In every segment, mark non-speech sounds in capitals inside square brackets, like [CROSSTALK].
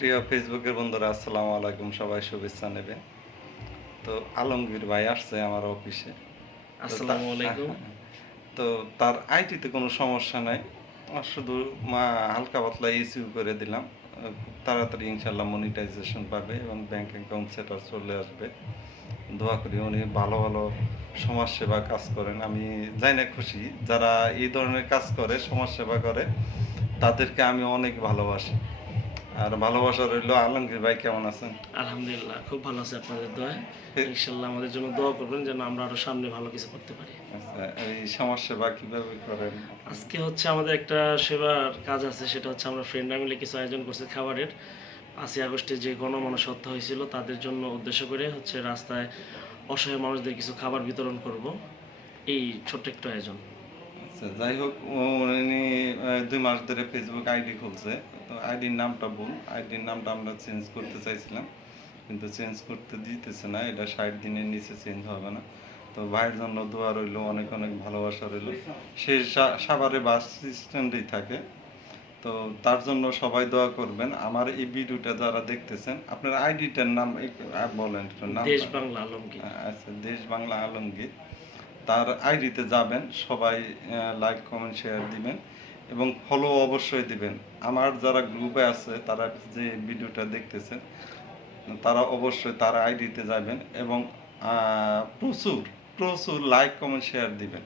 প্রিয় ফেসবুকের বন্ধুরা আসসালামু আলাইকুম। সবাই শুভেচ্ছা নেবে। তো আলমগীর ভাই আসছে আমার অফিসে। আসসালামু আলাইকুম। [LAUGHS] তো তার আইটিতে কোনো সমস্যা নাই। শুধু মা হালকা পাতলা ইস্যু করে দিলাম। খুব তাড়াতাড়ি ইনশাল্লাহ মনিটাইজেশন পাবে এবং ব্যাংক অ্যাকাউন্ট সেটা চলে আসবে। দোয়া করি উনি ভালো ভালো সমাজসেবা কাজ করেন। আমি জানি না খুশি যারা এই ধরনের কাজ করে সমাজসেবা করে তাদেরকে আমি অনেক ভালোবাসি। আর ভালোবাসা রইল আলমগীর ভাই কেমন আছেন? আলহামদুলিল্লাহ খুব ভালো আছে আপনাদের দোয়া ইনশাল্লাহ আমাদের জন্য দোয়া করবেন যেন আমরা আরও সামনে ভালো কিছু করতে পারি। আচ্ছা এই কীভাবে করেন? আজকে হচ্ছে আমাদের একটা সেবার কাজ আছে সেটা হচ্ছে আমরা ফ্রেন্ডরা মিলে কিছু আয়োজন করছি খাবারের। পাঁচই আগস্টে যে গণমানস হত্যা হয়েছিল তাদের জন্য উদ্দেশ্য করে হচ্ছে রাস্তায় অসহায় মানুষদের কিছু খাবার বিতরণ করব। এই ছোট্ট একটু আয়োজন। আচ্ছা যাই হোক উনি দুই মাস ধরে ফেসবুক আইডি খুলছে। তো আইডির নামটা ভুল আইডির নামটা আমরা চেঞ্জ করতে চাইছিলাম কিন্তু চেঞ্জ করতে দিতেছে না। এটা ষাট দিনের নিচে চেঞ্জ হবে না। তো ভাইয়ের জন্য দোয়া রইল অনেক অনেক ভালোবাসা রইল। সে সাভারে বাস স্ট্যান্ডেই থাকে। তো তার জন্য সবাই দোয়া করবেন। আমার এই ভিডিওটা যারা দেখতেছেন আপনার আইডিটার নাম বলেন নাম দেশ বাংলা আলমগীর। আচ্ছা দেশ বাংলা আলমগীর। তার আইডিতে যাবেন সবাই লাইক কমেন্ট শেয়ার দিবেন এবং ফলো অবশ্যই দিবেন। আমার যারা গ্রুপে আছে তারা যে ভিডিওটা দেখতেছেন তারা অবশ্যই তার আইডিতে যাবেন এবং প্রচুর প্রচুর লাইক কমেন্ট শেয়ার দিবেন।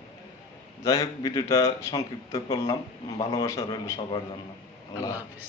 যাই হোক ভিডিওটা সংক্ষিপ্ত করলাম। ভালোবাসা রইল সবার জন্য। আল্লাহ আল্লাহ হাফিজ।